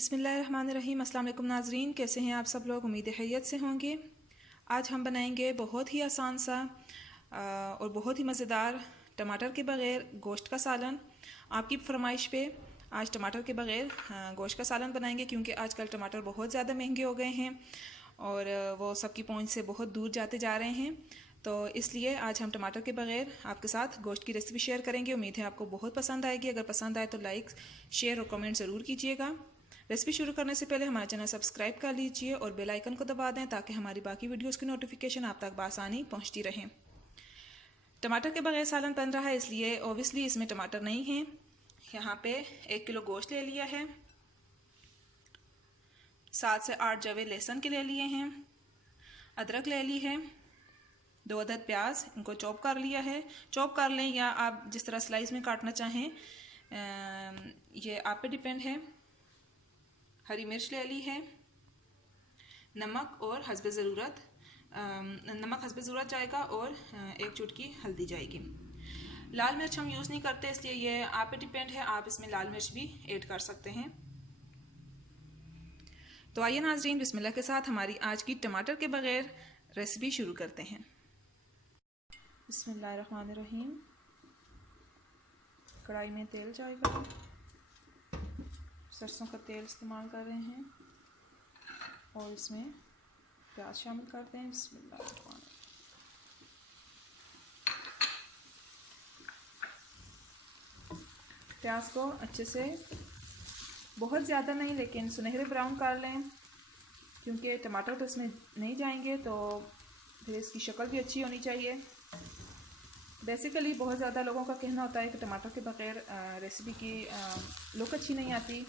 बिस्मिल्लाहिर्रहमानिर्रहीम। अस्सलाम वालेकुम नाज़रीन, कैसे हैं आप सब लोग? उम्मीद है खैरियत से होंगे। आज हम बनाएंगे बहुत ही आसान सा और बहुत ही मज़ेदार टमाटर के बग़ैर गोश्त का सालन। आपकी फरमाइश पे आज टमाटर के बग़ैर गोश्त का सालन बनाएंगे, क्योंकि आजकल टमाटर बहुत ज़्यादा महंगे हो गए हैं और वो सबकी पहुंच से बहुत दूर जाते जा रहे हैं। तो इसलिए आज हम टमाटर के बग़ैर आपके साथ गोश्त की रेसिपी शेयर करेंगे। उम्मीद है आपको बहुत पसंद आएगी। अगर पसंद आए तो लाइक, शेयर और कमेंट ज़रूर कीजिएगा। रेसिपी शुरू करने से पहले हमारा चैनल सब्सक्राइब कर लीजिए और बेल आइकन को दबा दें, ताकि हमारी बाकी वीडियोस की नोटिफिकेशन आप तक बआसानी पहुंचती रहे। टमाटर के बगैर सालन बन रहा है, इसलिए ओबियसली इसमें टमाटर नहीं है। यहाँ पे 1 किलो गोश्त ले लिया है, 7 से 8 जवे लहसुन के ले लिए हैं, अदरक ले ली है, 2 अदद प्याज, इनको चॉप कर लिया है। चॉप कर लें या आप जिस तरह स्लाइस में काटना चाहें, ये आप पे डिपेंड है। हरी मिर्च ले ली है, नमक और हस्बे ज़रूरत, नमक हस्बे ज़रूरत जाएगा और 1 चुटकी हल्दी जाएगी। लाल मिर्च हम यूज़ नहीं करते, इसलिए ये आप पे डिपेंड है, आप इसमें लाल मिर्च भी ऐड कर सकते हैं। तो आइए नाज़रीन, बिस्मिल्लाह के साथ हमारी आज की टमाटर के बगैर रेसिपी शुरू करते हैं। बिस्मिल्लाहिर्रहमानिर्रहीम। कढ़ाई में तेल जाएगा, सरसों का तेल इस्तेमाल कर रहे हैं और इसमें प्याज शामिल करते हैं। बिस्मिल्लाह। प्याज को अच्छे से, बहुत ज़्यादा नहीं लेकिन सुनहरे ब्राउन कर लें, क्योंकि टमाटर तो इसमें नहीं जाएंगे, तो फिर इसकी शक्ल भी अच्छी होनी चाहिए। बेसिकली बहुत ज़्यादा लोगों का कहना होता है कि टमाटर के बगैर रेसिपी की लुक अच्छी नहीं आती।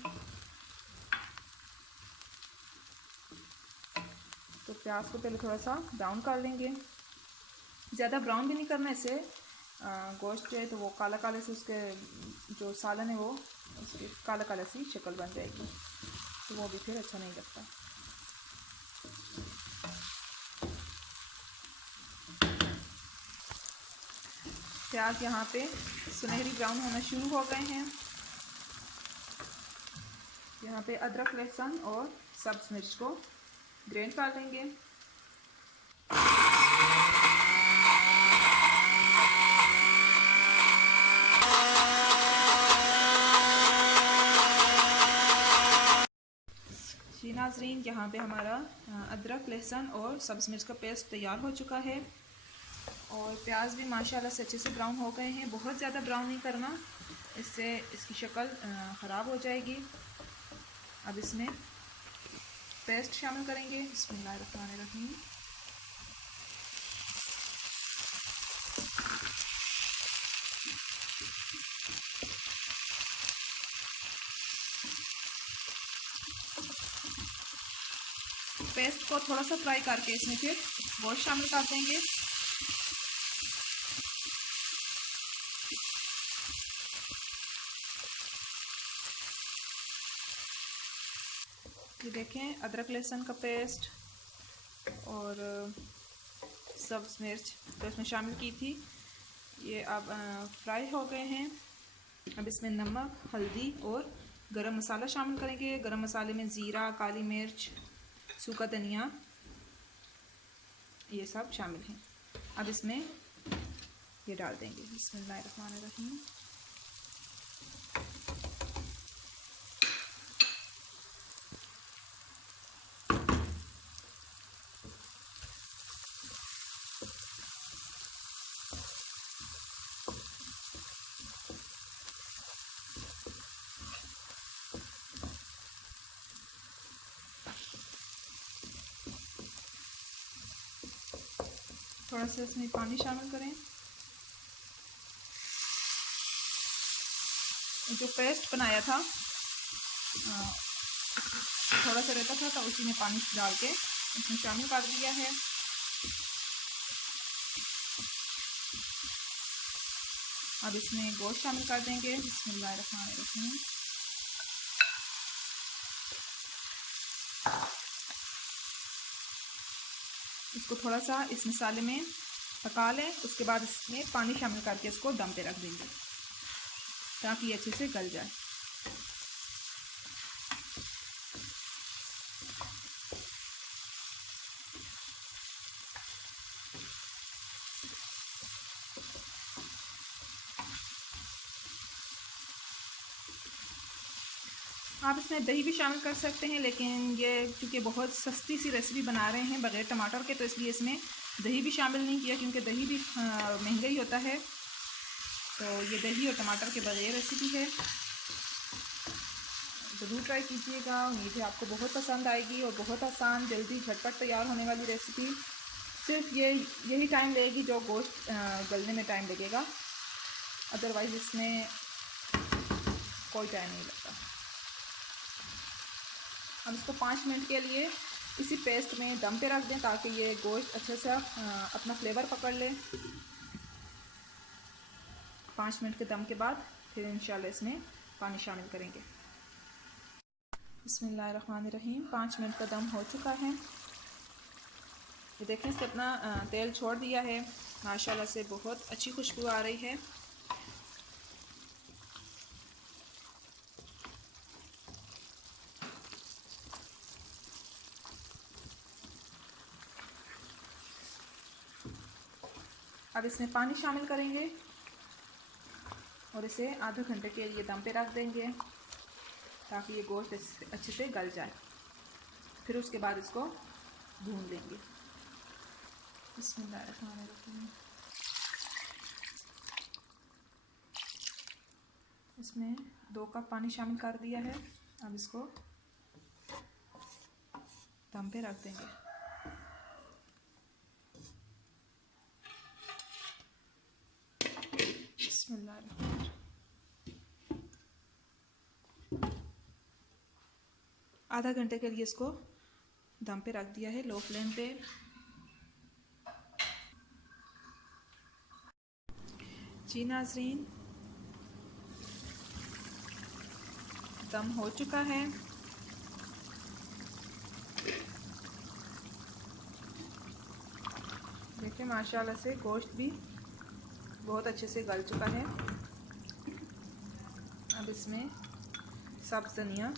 तो प्याज को पहले थोड़ा सा ब्राउन कर लेंगे, ज़्यादा ब्राउन भी नहीं करना, इससे गोश्त जो है तो वो काला काले से, उसके जो सालन है वो उसकी काला काला सी शक्ल बन जाएगी, तो वो भी फिर अच्छा नहीं लगता। प्याज यहाँ पे सुनहरी ब्राउन होना शुरू हो गए हैं। यहाँ पे अदरक, लहसुन और सब्ज़ मिर्च को ग्राइंड कर लेंगे। जी नाज़रीन, यहाँ पे हमारा अदरक, लहसुन और सब्ज़ मिर्च का पेस्ट तैयार हो चुका है और प्याज भी माशाल्लाह से अच्छे से ब्राउन हो गए हैं। बहुत ज़्यादा ब्राउन नहीं करना, इससे इसकी शक्ल ख़राब हो जाएगी। अब इसमें पेस्ट शामिल करेंगे। बिस्मिल्लाहिर्रहमानिर्रहीम। पेस्ट को थोड़ा सा फ्राई करके इसमें फिर गोश्त शामिल कर देंगे। ये देखें, अदरक लहसुन का पेस्ट और सब्ज़ मिर्च तो इसमें शामिल की थी, ये अब फ्राई हो गए हैं। अब इसमें नमक, हल्दी और गरम मसाला शामिल करेंगे। गरम मसाले में ज़ीरा, काली मिर्च, सूखा धनिया, ये सब शामिल हैं। अब इसमें ये डाल देंगे। बिस्मिल्लाहिर्रहमानिर्रहीम। थोड़ा सा इसमें पानी शामिल करें। जो पेस्ट बनाया था थोड़ा सा रहता था, तो उसी में पानी डाल के इसमें शामिल कर दिया है। अब इसमें गोश्त शामिल कर देंगे। बिस्मिल्लाहिर्रहमानिर्रहीम। इसको थोड़ा सा इस मसाले में पका लें, उसके बाद इसमें पानी शामिल करके इसको दम पे रख देंगे ताकि ये अच्छे से गल जाए। आप इसमें दही भी शामिल कर सकते हैं, लेकिन ये क्योंकि बहुत सस्ती सी रेसिपी बना रहे हैं बग़ैर टमाटर के, तो इसलिए इसमें दही भी शामिल नहीं किया, क्योंकि दही भी महंगा ही होता है। तो ये दही और टमाटर के बग़ैर रेसिपी है। ज़रूर ट्राई कीजिएगा, उम्मीद है आपको बहुत पसंद आएगी। और बहुत आसान, जल्दी, झटपट तैयार होने वाली रेसिपी। सिर्फ यही टाइम लगेगी जो गोश्त गलने में टाइम लगेगा, अदरवाइज़ इसमें कोई टाइम नहीं लगता। हम इसको 5 मिनट के लिए इसी पेस्ट में दम पे रख दें, ताकि ये गोश्त अच्छे से अपना फ्लेवर पकड़ ले। 5 मिनट के दम के बाद फिर इंशाल्लाह इसमें पानी शामिल करेंगे। बिस्मिल्लाहिर्रहमानिर्रहीम। 5 मिनट का दम हो चुका है। ये देखें, इसने अपना तेल छोड़ दिया है। माशाल्लाह से बहुत अच्छी खुशबू आ रही है। अब इसमें पानी शामिल करेंगे और इसे आधे घंटे के लिए दम पे रख देंगे, ताकि ये गोश्त अच्छे से गल जाए। फिर उसके बाद इसको भून लेंगे। बिस्मिल्लाहिर्रहमानिर्रहीम। इसमें 2 कप पानी शामिल कर दिया है। अब इसको दम पे रख देंगे। आधा घंटे के लिए इसको दम पे रख दिया है, लो फ्लेम पे। जी नाज़रीन, दम हो चुका है। देखिए माशाल्लाह से गोश्त भी बहुत अच्छे से गल चुका है। अब इसमें सब्ज़ धनिया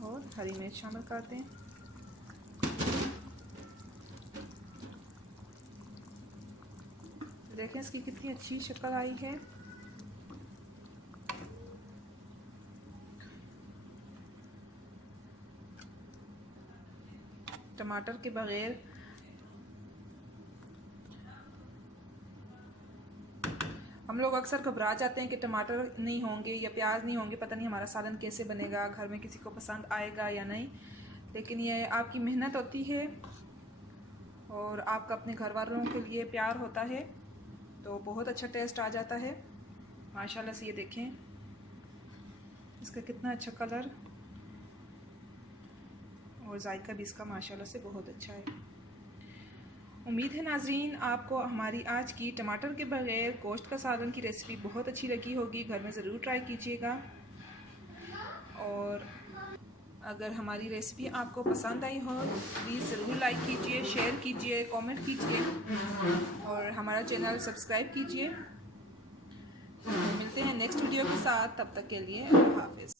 और हरी मिर्च शामिल करते हैं। देखें इसकी कितनी अच्छी शक्ल आई है। टमाटर के बगैर हम लोग अक्सर घबरा जाते हैं कि टमाटर नहीं होंगे या प्याज नहीं होंगे, पता नहीं हमारा सालन कैसे बनेगा, घर में किसी को पसंद आएगा या नहीं। लेकिन ये आपकी मेहनत होती है और आपका अपने घर वालों के लिए प्यार होता है, तो बहुत अच्छा टेस्ट आ जाता है माशाल्लाह से। ये देखें इसका कितना अच्छा कलर और जायका भी इसका माशाल्लाह से बहुत अच्छा है। उम्मीद है नाजरीन आपको हमारी आज की टमाटर के बगैर गोश्त का सालन की रेसिपी बहुत अच्छी लगी होगी। घर में ज़रूर ट्राई कीजिएगा। और अगर हमारी रेसिपी आपको पसंद आई हो प्लीज़ ज़रूर लाइक कीजिए, शेयर कीजिए, कमेंट कीजिए और हमारा चैनल सब्सक्राइब कीजिए। मिलते हैं नेक्स्ट वीडियो के साथ, तब तक के लिए अल्लाह हाफ़िज़।